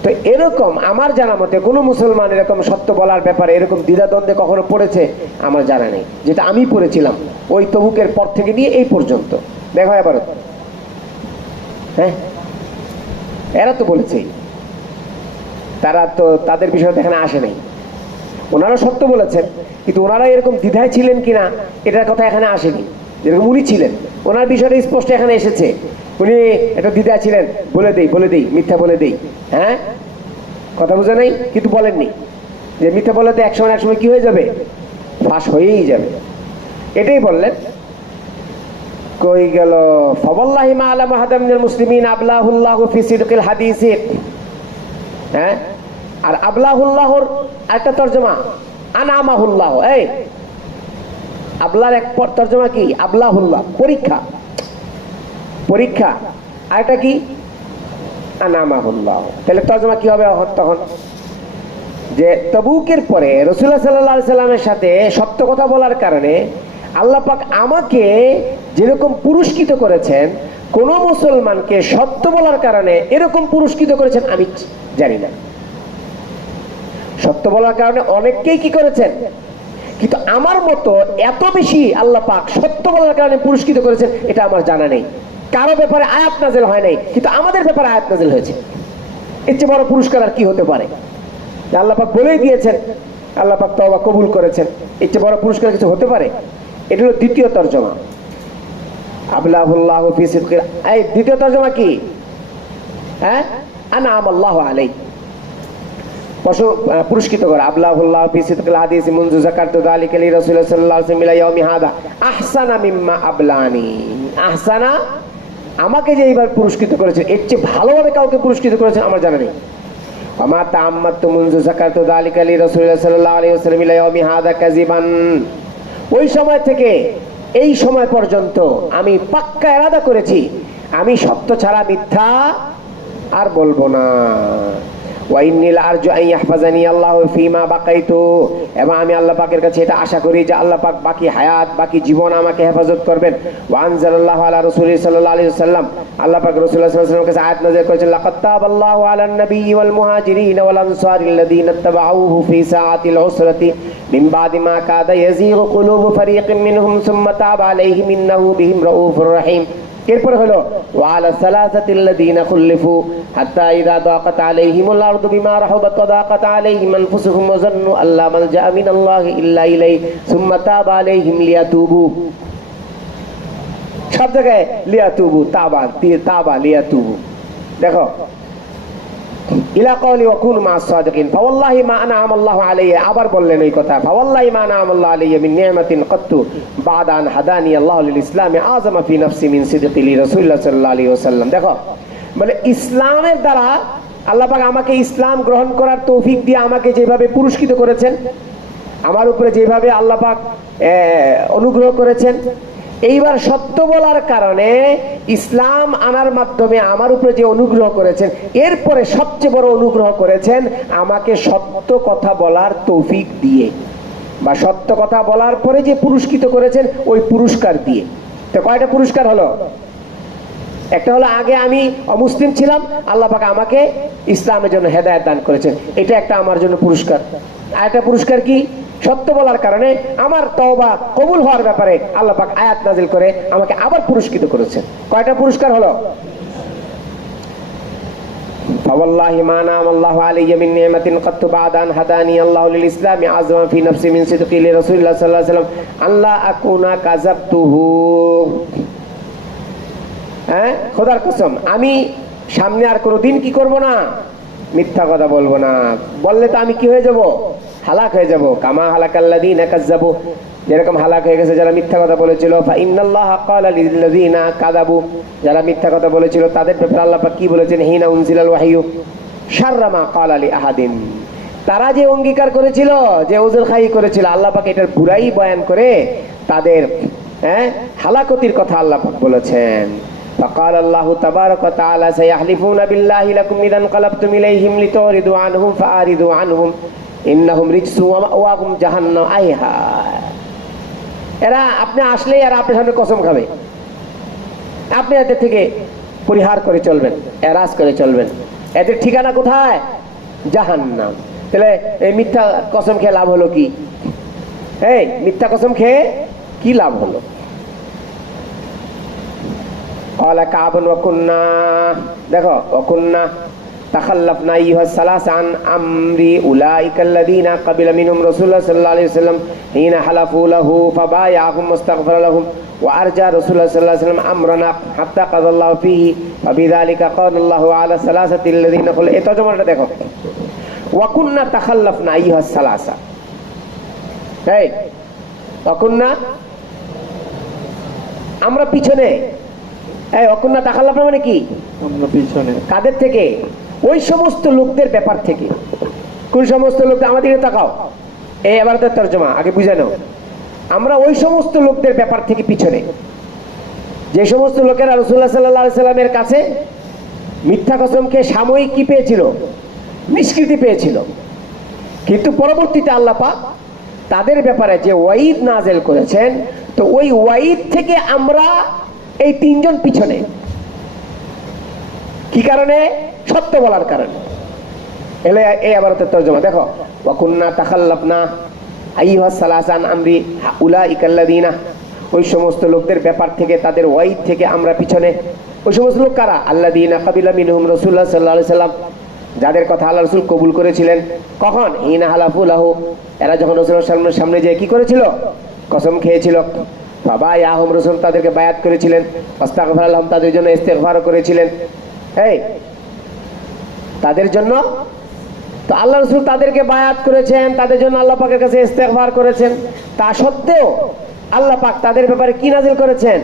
তো এরকম আমার জানা মতে কোনো মুসলমান এরকম সত্য বলার ব্যাপারে এরকম দ্বিধাদ্বন্দ্বে কখনো পড়েছে আমার জানা নেই, যেটা আমি পড়েছিলাম ওই তবুকের পর থেকে নিয়ে এই পর্যন্ত। দেখো এবার, এরা তো বলেছেই তারা তো তাদের বিষয় এখানে আসে নাই। ওনারা সত্য বলেছেন, কিন্তু ওনারা এরকম দ্বিধায় ছিলেন কিনা এটার কথা এখানে আসেনি। যেরকম উনি ছিলেন, ওনার বিষয়টা স্পষ্ট এখানে এসেছে। উনি একটা দ্বিধায় ছিলেন, বলে দেই মিথ্যা বলে দেই, হ্যাঁ কথা বুঝে নাই, কিন্তু বলেননি যে মিথ্যা বলে তো একসময় কি হয়ে যাবে, ফাঁস হয়েই যাবে, এটাই বললেন। কই গেল ফাওয়াল্লাহি মা আলা মাহাদাম মিনাল মুসলিমিন আবলাহুল্লাহু ফি সিদকিল হাদিস। হ্যাঁ, আর আবলাহুল্লাহর একটা তরজমা আনামাহুল্লাহ। এই আবলার এক তরজমা কি, আবলাহুল্লাহ পরীক্ষা, পরীক্ষা। আর এটা কি, আনামাহুল্লাহ। তাহলে তরজমা কি হবে তখন? যে তাবুকের পরে রাসূলুল্লাহ সাল্লাল্লাহু আলাইহি সাল্লামের সাথে সত্য কথা বলার কারণে আল্লাহ পাক আমাকে যেরকম পুরস্কৃত করেছেন, কোন মুসলমানকে সত্য বলার কারণে এরকম পুরস্কৃত করেছেন আমি জানি না। সত্য বলার কারণে অনেককেই কি করেছেন, কিন্তু আমার মতো এত বেশি আল্লাহ পাক সত্য বলার কারণে পুরস্কৃত করেছেন এটা আমার জানা নেই। কারো ব্যাপারে আয়াত নাযিল হয় নাই, কিন্তু আমাদের ব্যাপারে আয়াত নাযিল হয়েছে। এর চেয়ে বড় পুরস্কার আর কি হতে পারে? আল্লাহ পাক বলেই দিয়েছেন, আল্লাহ পাক তওবা কবুল করেছেন, এর চেয়ে বড় পুরস্কার কিছু হতে পারে? এটা হলো দ্বিতীয় তরজমা, আবলাহুল্লাহু ফি সিদকিল। এই দ্বিতীয় তরজমা কি? হ্যাঁ, আনআমাল্লাহু আলাইহি, পুরস্কৃত করা। আবলাহুল্লাহু ফি সিদকিল হাদিস মুনযু যাকারতু যালিকা লি রাসূলিল্লাহ সাল্লাল্লাহু আলাইহি ওয়াসাল্লাম ইয়াউমি হাদা আহসানা মিম্মা আবলানি। আহসানা, আমাকে যে এইবার পুরস্কৃত করেছেন এর চেয়ে ভালোভাবে কাউকে পুরস্কৃত করেছেন আমার জানা নেই। আমা তাআম্মাতু মুনযু যাকারতু যালিকা লি রাসূলিল্লাহ সাল্লাল্লাহু আলাইহি ওয়াসাল্লাম ইয়াউমি হাদা কাযিবান। ওই সময় থেকে এই সময় পর্যন্ত আমি পাক্কা ইরাদা করেছি আমি সত্য ছাড়া মিথ্যা আর বলবো না। ওয়াইন্নিল আরজু আন ইয়াহফাজানি আল্লাহু ফীমা বাকাইতু, এবং আমি আল্লাহ পাকের কাছে এটা আশা করি যে আল্লাহ পাক বাকি হায়াত, বাকি জীবন আমাকে হেফাজত করবেন। ওয়া আনজালাল্লাহু আলা রাসূলিহি সাল্লাল্লাহু আলাইহি ওয়াসাল্লাম, আল্লাহ পাক রাসূলুল্লাহ সাল্লাল্লাহু আলাইহি ওয়াসাল্লামের কাছে আয়াত নাযিল করেছেন, লাকাদ তাবাল্লাহু আলান নাবিয়্যি ওয়াল মুহাজিরিন ওয়াল আনসারিল্লাযীনা ইত্তাবাউহু ফী সাআতিল উসরাতি মিন বাদি মা কাদা ইয়াযীগু কুলুবু ফারীকিন মিনহুম সুম্মা তাবা আলাইহিম ইন্নাহু বিহিম রাউফুর রাহিম। এরপর হলো ওয়ালা সালাসাতিল্লাযীনা খুল্লিফু হাত্তা ইযা দাকাত আলাইহিমুল আরদু বিমা রাহাবাত ওয়া দাকাত আলাইহিম আনফুসুহুম ওয়া যান্নু আল্লা মালজা মিনাল্লাহি ইল্লা ইলাইহি সুম্মা তাবা আলাইহিম লিয়াতুবু। সব জায়গায় লিয়াতুবু, তাবা লিয়াতুবু। দেখো ইলা ক্বালি ওয়া কুনু মা'আস সাদিকিন। ফাওয়াল্লাহি মা আনআমা আল্লাহু আলাইয়া, আবার বললেন এই কথা, ফাওয়াল্লাহি মা আনআমা আল্লাহু আলাইয়া মিন নি'মাতিন কাত্তু বা'দা আন হাদানি আল্লাহু লিল ইসলামি আযমা ফি নাফসি মিন সিদকি লি রাসূলিল্লাহ সাল্লাল্লাহু আলাইহি ওয়াসাল্লাম। দেখো মানে ইসলামের দ্বারা আল্লাহ পাক আমাকে ইসলাম গ্রহণ করার তৌফিক দিয়ে আমাকে যেভাবে পুরস্কৃত করেছেন, আমার উপরে যেভাবে আল্লাহ পাক অনুগ্রহ করেছেন, এইবার সত্য বলার কারণে ইসলাম আনার মাধ্যমে আমার উপরে যে অনুগ্রহ করেছেন, এরপরে সবচেয়ে বড় অনুগ্রহ করেছেন আমাকে সত্য কথা বলার তৌফিক দিয়ে, বা সত্য কথা বলার পরে যে পুরস্কৃত করেছেন ওই পুরস্কার দিয়ে। তো কয়টা পুরস্কার হলো? একটা হলো আগে আমি অমুসলিম ছিলাম, আল্লাহ পাক আমাকে ইসলামের জন্য হেদায়েত দান করেছেন, এটা একটা আমার জন্য পুরস্কার। আর একটা পুরস্কার কি? সত্য বলার কারণে আমার তওবা কবুল হওয়ার ব্যাপারে আল্লাহ পাক আয়াত নাযিল করে আমাকে আবার পুরস্কৃত করেছেন। কয়টা পুরস্কার হলো? ফাওয়াল্লাহি মা আনআমা আল্লাহু আলাইয়া মিন নি'মাতিন কাত্তু বা'দা আন হাদানি আল্লাহু লিল ইসলামি আযমা ফি নাফসি মিন সিদকি লি রাসূলিল্লাহ সাল্লাল্লাহু আলাইহি ওয়াসাল্লাম আল্লা আকুনা কাযাবতুহু। হ্যাঁ, খোদার কসম আমি সামনে আর কোনোদিন কি করব না, মিথ্যা কথা বলবো না। বললে তো আমি কি হয়ে যাব? হালাক হয়ে যাব। কামা হালাকাল্লাযীনা কাযাবু, যেরকম হালাক হয়ে গেছে যারা মিথ্যা কথা বলেছিল। ফা ইন্নাল্লাহা ক্বালা লিল্লাযীনা কাযাবু, যারা মিথ্যা কথা বলেছিল তাদের ব্যাপারে আল্লাহ পাক কি বলেছেন? হিনা উনজিলাল ওয়াহয়ু শাররা মা ক্বালা লি আহাদিন। তারা যে অঙ্গীকার করেছিল, যে ওজর খাই করেছিল, আল্লাহ পাক এটার বুরাই বয়ান করে তাদের হালাকতির কথা আল্লাহ পাক বলেছেন। فقال الله تبارك وتعالى سيحلفون بالله لكم إذا انقلبتم إليهم لتعرضوا عنهم فأعرضوا عنهم إنهم رجس ومأواهم جهنم। আইহা, এরা আপনি আসলেই এরা আপনার সামনে কসম খাবে, আপনি এদের থেকে পরিহার করে চলবেন, এরাজ করে চলবেন। এদের ঠিকানা কোথায়? জাহান্নাম। তাহলে এই মিথ্যা কসম খেয়ে লাভ হলো কি? এই মিথ্যা কসম খেয়ে কি লাভ হলো? দেখো ওয়াকুন্না তাখাল্লাফনা আইয়ুহাস সালাসা আন আমরি উলাইকাল্লাযীনা ক্বাবিলা মিনহুম রাসূলুল্লাহ সাল্লাল্লাহু আলাইহি ওয়াসাল্লাম হিনা হালাফু লাহু ফাবায়াহুম মুস্তাগফিরা লাহুম ওয়া আরজা রাসূলুল্লাহ সাল্লাল্লাহু আলাইহি ওয়াসাল্লাম আমরানা হাত্তা কাযাল্লাহু ফীহি ফাবিযালিকা ক্বালাল্লাহু আলা সালাসাতিল্লাযীনা ক্বাল। এই তরজমাটা দেখো, ওয়া কুন্না তাখাল্লাফনা আইয়ুহাস সালাসা, এই ওয়া কুন্না আমরা পিছনে, এই ওয়া কুন্না তাখাল্লাফনা মানে কি? আমরা পিছনে। কাদের থেকে? ওই সমস্ত লোকদের ব্যাপার থেকে। কোন সমস্ত লোক? আমাদের তাকাও, এই এবারতের তরজমা আগে বুঝে নাও। আমরা ওই সমস্ত লোকদের ব্যাপার থেকে পিছনে, যে সমস্ত লোকেরা রাসূলুল্লাহ সাল্লাল্লাহু আলাইহি সাল্লামের কাছে মিথ্যা কসমকে সাময়িক কি পেয়েছিল? নিষ্কৃতি পেয়েছিল, কিন্তু পরবর্তীতে আল্লাহ পাক তাদের ব্যাপারে যে ওয়াইদ নাযিল করেছেন, তো ওই ওয়াইদ থেকে আমরা এই তিনজন পিছনে। কি কারণে? সত্য বলার কারণে। এলে এই আবারতের তরজমা দেখো, ওয়া কুন্না তাখাল্লাফনা আইয়ুহাস সালাসা আন আমরি উলাইকাল্লাযীনা, ওই সমস্ত লোকদের ব্যাপার থেকে, তাদের ওয়াইদ থেকে আমরা পিছনে। ওই সমস্ত লোক কারা? আল্লাযীনা ক্বাবিলা মিনহুম রাসূলুল্লাহ সাল্লাল্লাহু আলাইহি সাল্লাম, যাদের কথা আল্লাহ রাসূল কবুল করেছিলেন। কখন? হিনা হালাফু লাহু, এরা যখন রাসূলের সামনে যে কি করেছিল? কসম খেয়েছিল। ফাবায়াহুম, রাসূল তাদেরকে বায়াত করেছিলেন। আস্তাগফিরা লাহুম, তাদের জন্য ইস্তেগফার করেছিলেন। এই তাদের জন্য তো আল্লাহ রাসূল তাদেরকে বায়াত করেছেন, তাদের জন্য আল্লাহ পাকের কাছে ইস্তেগফার করেছেন। তা সত্ত্বেও আল্লাহ পাক তাদের ব্যাপারে কি নাযিল করেছেন?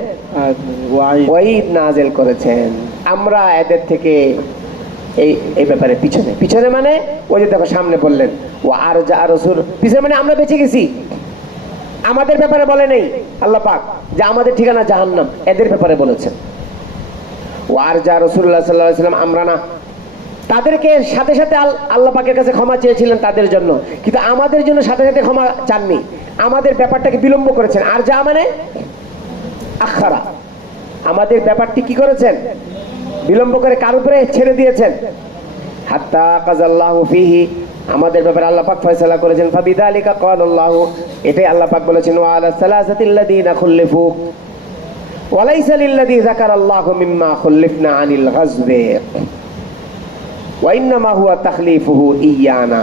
ওয়াইদ নাযিল করেছেন। আমরা এদের থেকে এই ব্যাপারে পিছনে। পিছনে মানে ওই যে দেখো সামনে বললেন ওয়া আরজা রাসূল, পিছনে মানে আমরা বেঁচে গেছি। আমাদের ব্যাপারে বলে নেই আল্লাহ পাক যে আমাদের ঠিকানা জাহান্নাম, এদের ব্যাপারে বলেছেন। ওয়া আরজা রাসূলুল্লাহ সাল্লাল্লাহু আলাইহি ওয়াসাল্লাম আমরানা, তাদেরকে সাথে সাথে আল্লাহ পাকের কাছে ক্ষমা চেয়েছিলেন তাদের জন্য, কিন্তু আমাদের জন্য সাথে সাথে ক্ষমা চাননি, আমাদের ব্যাপারটাকে বিলম্ব করেছেন। আর যা মানে আখারা, আমাদের ব্যাপারটি কি করেছেন? বিলম্ব করে কার উপরে ছেড়ে দিয়েছেন? হাত্তা কাযাল্লাহু ফীহি, আমাদের ব্যাপারে আল্লাহ পাক ফয়সালা করেছেন। ফাবিযালিকা ক্বালাল্লাহু, এটাই আল্লাহ পাক বলেছেন ওয়া আলা সালাসাতিল্লাযীনা খুল্লিফু ওয়া লাইসা লিল্লাযী যাকারাল্লাহু মিম্মা খুল্লিফনা আনিল গাযবি ওয়া ইন্নামা হুয়া তাখলিফুহু ইয়ানা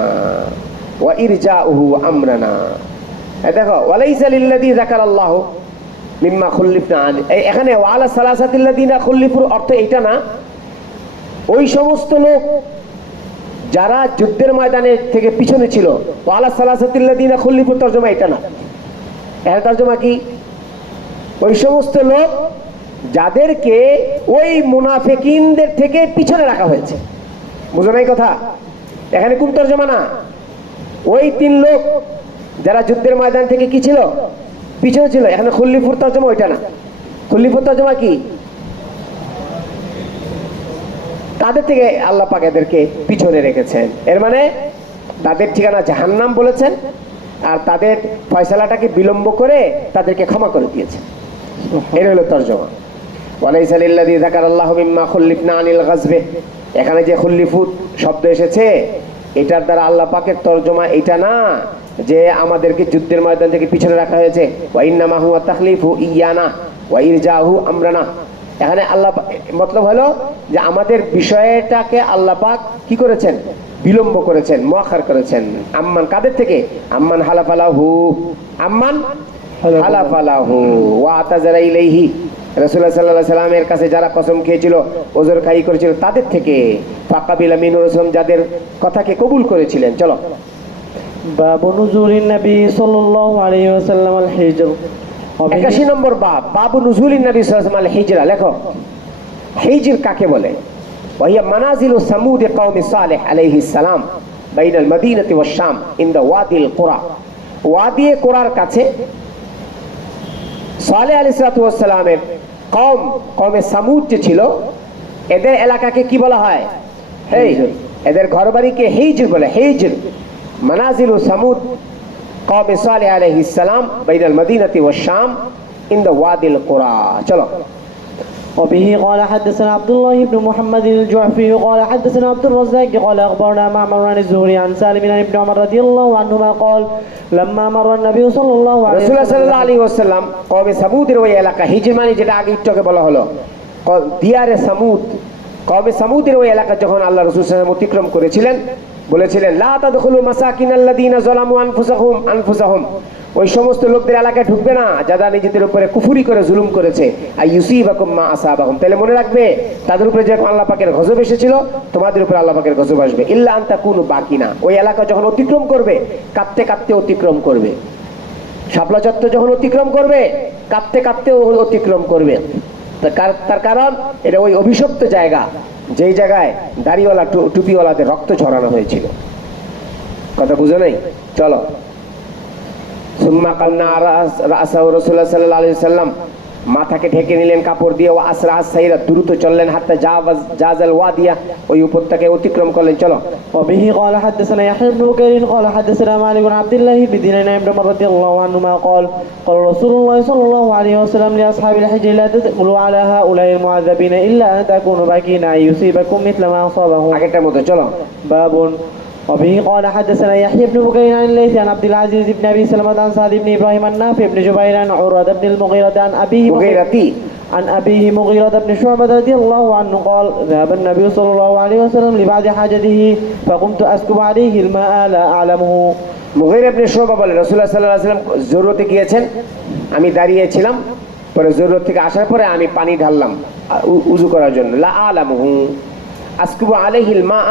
ওয়া ইরজাউহু আমরানা। দেখো ওয়া লাইসা লিল্লাযী যাকারাল্লাহু মিম্মা খুল্লিফনা আনি, এখানে ওয়া আলা সালাসাতিল্লাযীনা খুল্লিফুর অর্থ এটা না ওই সমস্ত লোক যারা যুদ্ধের ময়দানে থেকে পিছনে ছিল। ওয়া আলা সালাসাতিল্লাযীনা খুল্লিফুর তরজমা এটা না। এর তরজমা কি? ওই সমস্ত লোক যাদেরকে ওই মুনাফিকিনদের থেকে পিছনে রাখা হয়েছে। বুঝো নাই কথা? এখানে কোন তরজমা না, ওই তিন লোক যারা যুদ্ধের ময়দান থেকে কি ছিল? পিছনে ছিল। এখানে খুল্লিফুর তরজমা ওইটা না। খুল্লিফুর তরজমা কি? তাদের থেকে আল্লাহ পাক এদেরকে পিছনে রেখেছেন, এর মানে তাদের ঠিকানা জাহান্নাম বলেছেন, আর তাদের ফয়সালাটাকে বিলম্ব করে তাদেরকে ক্ষমা করে দিয়েছেন। এর হলো তরজমা। ওয়ালাইসা লিল্লাযী যাকারাল্লাহু মিম্মা খুল্লিফনা আনিল গাযবি, এখানে যে খুল্লিফুত শব্দ এসেছে এটার দ্বারা আল্লাহ পাকের তরজমা এটা না যে আমাদেরকে যুদ্ধের ময়দান থেকে পিছনে রাখা হয়েছে। ওয়া ইন্নামা হুয়া তাখলিফু ইয়ানা ওয়া ইরজাহু আমরানা, এখানে আল্লাহ মতলব হলো যে আমাদের বিষয়টাকে আল্লাহ পাক কি করেছেন? বিলম্ব করেছেন, মুআখার করেছেন। আম্মান, কাদের থেকে? আম্মান হালাফালাহু, আম্মান হালাফালাহু ওয়া আতাযারা ইলাইহি, রাসূলুল্লাহ সাল্লাল্লাহু আলাইহি সাল্লামের কাছে যারা কসম খেয়েছিল, ওজর খাই করেছিল, তাদের থেকে। ফাকাবিলা মিনহুর রাসূল, যাদের কথাকে কবুল করেছিলেন। চলো, বাবু নুজুলিন নবী সাল্লাল্লাহু আলাইহি ওয়াসাল্লাম আল হিজর, 81 নম্বর বাব, বাবু নুজুলিন নবী সাল্লাল্লাহু আলাইহি ওয়াসাল্লাম আল হিজরা। লেখো হিজর কাকে বলে? ওয়াহিয়া মানাজিলু সামুদ কওমি সালেহ আলাইহিস সালাম বাইনাল মদিনাতি ওয়াশ শাম ইনদা ওয়াদিল কুরা, ওয়াদি কুরার কাছে সালেহ আলাইহিসসালাতু ওয়াস সালামের কওমে সামুদ যে ছিল, এদের এলাকাকে কি বলা হয়? হিজর। এদের ঘরবাড়িকে হিজর বলে। হিজর মানাজিলু সামুদ কওমে সালেহ আলাইহিস সালাম বাইনাল মদিনাতি ওয়াশ শাম ইনদা ওয়াদিল কুরা। চলো। وبه قال حدثنا عبد الله بن محمد الجعفي قال حدثنا عبد الرزاق قال اخبرنا معمر عن الزهري عن سالم بن عمر رضي الله عنهما قال لما مر النبي صلى الله عليه وسلم, রাসূলুল্লাহ সাল্লাল্লাহু আলাইহি ওয়াসাল্লাম কওমে সামুদের ওই এলাকা, হিজর মানে যেটা আগে একটু বলা হলো দিয়ারে সামুদ, কওমে সামুদের ওই এলাকা যখন আল্লাহ রাসূল সাল্লাল্লাহু আলাইহি ওয়াসাল্লাম অতিক্রম করেছিলেন, বলেছিলেন লা তাদখুলু মাসাকিনাল্লাযীনা যালামু আনফুসাহুম, ওই সমস্ত লোকদের এলাকায় ঢুকবে না যারা নিজেদের উপরে কুফরি করে জুলুম করেছে। আইয়ুসিবাকুম মা আসাবাহুম, তাহলে মনে রাখবে তাদের উপরে যে আল্লাহ পাকের গজব এসেছিল, তোমাদের উপরে আল্লাহ পাকের গজব আসবে। ইল্লা আন তাকুনু বাকিনা, ওই এলাকা যখন অতিক্রম করবে কাঁপতে কাঁপতে অতিক্রম করবে। শাপলা চত্বর যখন অতিক্রম করবে কাঁপতে কাঁপতে অতিক্রম করবে। তার কারণ এটা ওই অভিশপ্ত জায়গা, যেই জায়গায় দাড়িওয়ালা টুপিওয়ালাদের রক্ত ঝরানো হয়েছিল। কথা বুঝো নাই? চলো। সুম্মা কান্না রাসাহু রাসূলুল্লাহ সাল্লাল্লাহু আলাইহি ওয়াসাল্লাম, মাথাকে ঢেকে নিলেন কাপড় দিয়ে। ও আসরা সাইরা, দ্রুত চললেন। হাত্তা জাজাল ওয়াদিয়া, ওই উপত্যকায় অতিক্রম করলেন। চলো। وبه قال حدثنا يحيى بن بكير قال حدثنا مالك بن عبد الله بن دينار بن عمر رضي الله عنهما قال قال رسول الله صلى الله عليه وسلم لاصحاب الحج لا تدخلوا على هؤلاء المعذبين الا ان تكونوا باكين ان يصيبكم مثل ما اصابهم. আগেরটার মতো চলো। باب. وبه قال حدثنا يحيى بن بكير عن الليث عن عبد العزيز بن ابي سلمة عن سعد بن ابراهيم عن نافع بن جبير عن عروة بن المغيرة عن ابيه عن أبيه مغيرة بن شعبة رضي الله عنه قال ذهب النبي صلى الله عليه وسلم لبعض حاجته فقمت أسكب عليه الماء لا أعلمه. মুগীরা ইবনে শুবা বলে রাসূলুল্লাহ সাল্লাল্লাহু আলাইহি ওয়াসাল্লাম জরুরতে গিয়েছেন, আমি দাঁড়িয়েছিলাম, পরে জরুরত থেকে আসার পরে আমি পানি ঢাললাম উযু করার জন্য। লা আলামুহু, আসকুবু আলাইহিল মা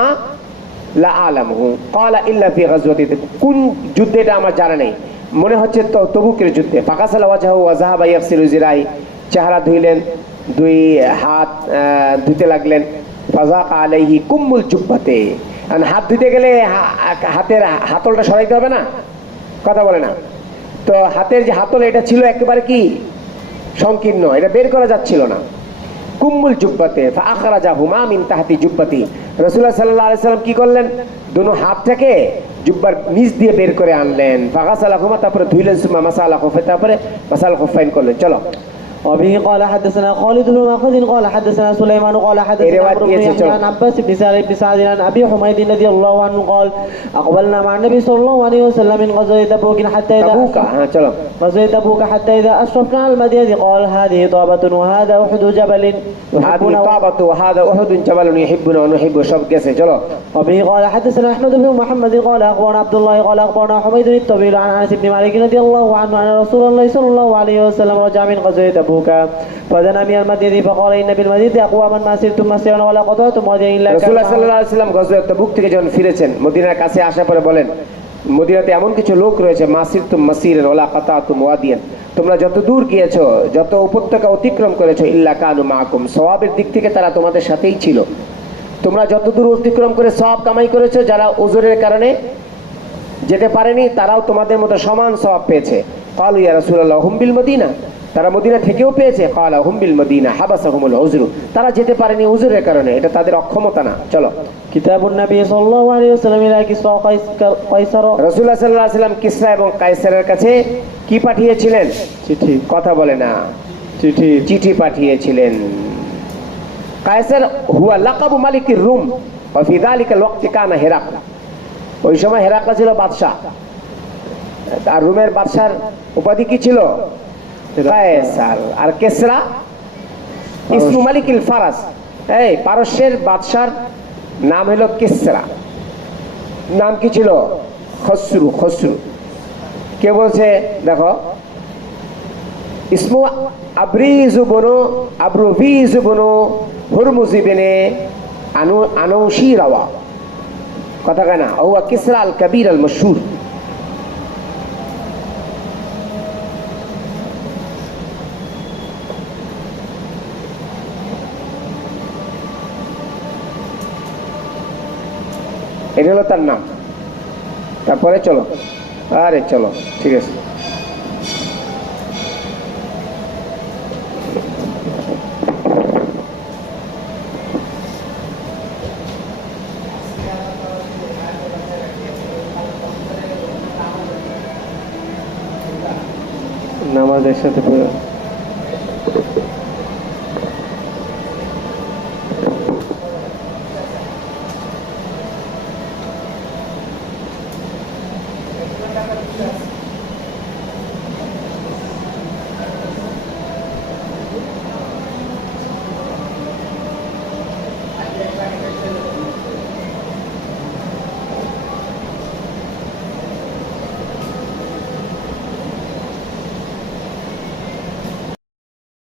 লা আলামুহু ক্বালা ইল্লা ফি গাজওয়াতি, কোন যুদ্ধে এটা আমার জানা নেই, মনে হচ্ছে তো তবুকের যুদ্ধে। ফাকাসালা ওয়াজহু ওয়া যাহাবা ইয়াগসিলু জিরাই, চেহারা ধুইলেন, দুই হাত ধুতে লাগলেন। ফাযাকা আলাইহি কুম্মুল জুব্বাতে, হাত ধুতে গেলে হাতের হাতলটা সরাইতে হবে না? কথা বলে না তো? হাতের যে হাতল এটা ছিল একেবারে কি সংকীর্ণ, এটা বের করা যাচ্ছিল না। কুম্মুল জুব্বাতে ফাআখরাজাহুমা মিন তাহতি জুব্বাতি, রাসূলুল্লাহ সাল্লাল্লাহু আলাইহি ওয়াসাল্লাম কি করলেন? দুনো হাতটাকে জুব্বার নিচ দিয়ে বের করে আনলেন। ফাগাসালাহুমা, তারপরে ধুইলেন। সুম্মা মাসালা খুফাইন, তারপরে মাসাল খুফাইন করলেন। চলো। وبه قال حدثنا خالد بن مخلد قال حدثنا سليمان قال حدثنا عمرو بن يحيى عن عباس بن سعد عن ابي حميد رضي الله عنه قال اقبلنا مع النبي صلى الله عليه وسلم من غزوه تبوك حتى اذا غزوه تبوك حتى اذا اشرفنا على المدينه قال هذه طابه وهذا احد جبل هذه طابه وهذا احد جبل يحبنا ونحب সব গেছে। চলো। وبه قال حدثنا احمد بن محمد قال اخبرنا عبد الله قال اخبرنا حميد الطويل عن انس بن مالك رضي الله عنه ان رسول الله صلى الله عليه وسلم رجع من غزوه تبوك فدنا من المدينة فقال إن بالمدينة أقواما ما سرتم مسيرا ولا قطعتم واديا إلا রাসূলুল্লাহ সাল্লাল্লাহু আলাইহি ওয়াসাল্লাম গজওয়াত তাবুক থেকে যখন ফিরেছেন, মদিনার কাছে আসার পরে বলেন, মদিনাতে এমন কিছু লোক রয়েছে মাসিরতুম মাসিরান ওয়ালা কাতাতুম ওয়াদিয়ান, তোমরা যত দূর গিয়েছো, যত উপত্যকা অতিক্রম করেছো, ইল্লা কানু মাআকুম, সওয়াবের দিক থেকে তারা তোমাদের সাথেই ছিল। তোমরা যত দূর অতিক্রম করে সওয়াব কামাই করেছো, যারা ওজরের কারণে যেতে পারেনি তারাও তোমাদের মতো সমান সওয়াব পেয়েছে। ক্বালু ইয়া রাসূলুল্লাহ হুম বিল মদিনা, তারা মদিনা থেকেও পেয়েছে। ক্বালা হুম বিল মদিনা হাবাসাহুমুল উযরু, তারা যেতে পারেনি উযরের কারণে, এটা তাদের অক্ষমতা না। চলো। কিতাবুন নবী সাল্লাল্লাহু আলাইহি ওয়াসাল্লাম ইলা কিসরা কায়সার, রাসূলুল্লাহ সাল্লাল্লাহু আলাইহি ওয়াসাল্লাম কিসরা এবং কায়সারের কাছে কি পাঠিয়েছিলেন? চিঠি। কথা বলে না, চিঠি পাঠিয়েছিলেন। কায়সার হুয়া লাকাবু মালিকির রুম ওয়া ফি যালিকাল ওয়াক্তি কানা হিরাকল, ওই সময় হিরাকল ছিল বাদশা, আর রোমের বাদশার উপাধি কি ছিল? কায়সার। আর কিসরা ইসমু মালিকিল ফারাস, এই পারস্যের বাদশার নাম হলো কিসরা। নাম কি ছিল? খসরু। খসরু কে বলছে? দেখো, ইসমু আবরিজু বনু আবরুভিজু বনু হুরমুজি বিনে আনৌশিরাওয়া, কথা কেনা হুয়া কিসরা আল কবির আল মশহুর। এটা হলো তার নাম। তারপরে চলো, আরে চলো, ঠিক আছে। নামাজের সাথে